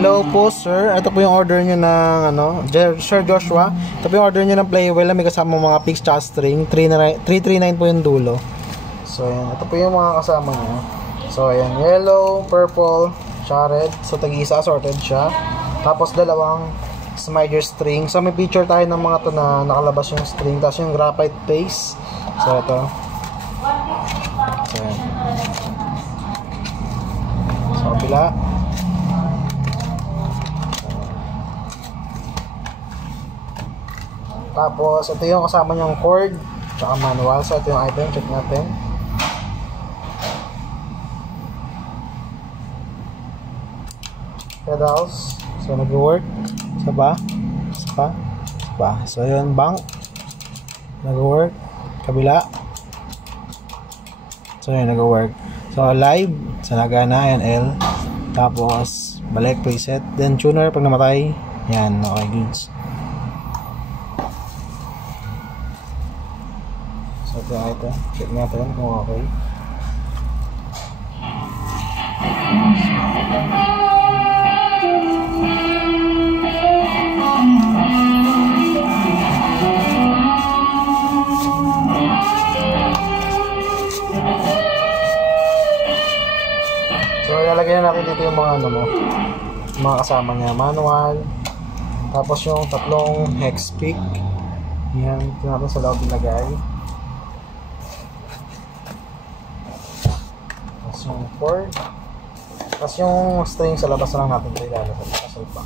Hello po sir, ito po yung order nyo ng ano, Sir Joshua. Ito po yung order nyo ng playwell na may kasama mga picks tsaka string. 339 po yung dulo. So yan, ito po yung mga kasama nyo. So ayan, yellow, purple, tsaka red. So tag-isa assorted siya. Tapos dalawang Smider string. So may picture tayo ng mga to na nakalabas yung string. Tapos yung graphite paste. So ito. So yan. So kabila. Tapos, ito yung kasama niyang cord tsaka manual. So, ito yung item. Check natin. Pedals. So, nag-work. Isa pa. Isa pa. Isa pa. So, yun. Bank. Nag-work. Kabila. So, yun. Nag-work. So, live. Sa nagana. Yan, L. Tapos, balik. Preset. Then, tuner. Pag namatay. Yan. Okay, goods. So, ito yung item. Check natin kung okay. So, ilalagay na natin dito yung mga ano mo, mga kasama niya. Manual. Tapos yung tatlong hex pick. Yan. Ito natin sa loob ilagay. Yung cord. Tapos yung string sa labas na lang natin ito ilalagay sa salpa.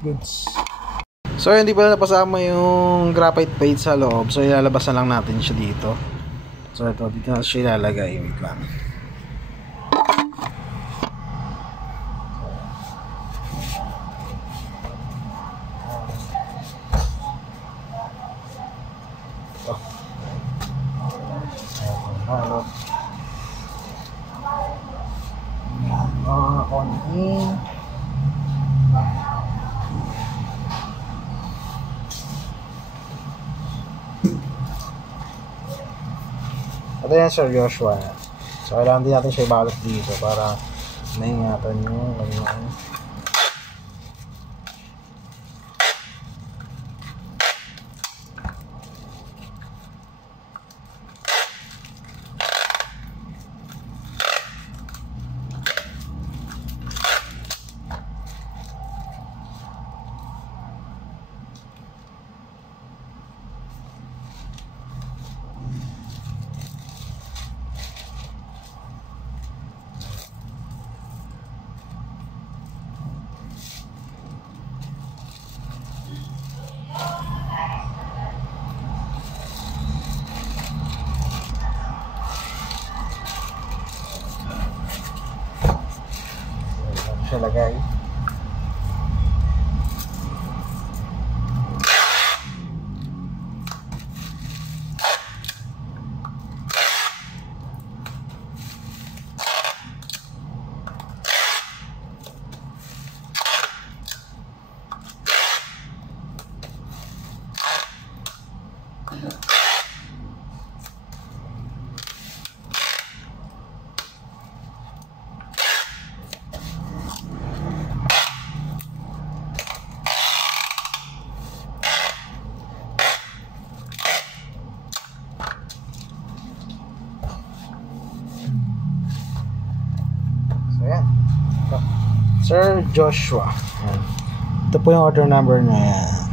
Goods. So, hindi pa napasama yung graphite plate sa loob. So, ilalabas na lang natin siya dito. So, ito. Dito na siya ilalagay. Wait lang. On in. Ito yan Sir Joshua. So kailangan din natin siya ibalot dito para maingatan yung ganyan. siya lagay. So yan. Sir Joshua. Yan. Ito po yung order number na yan.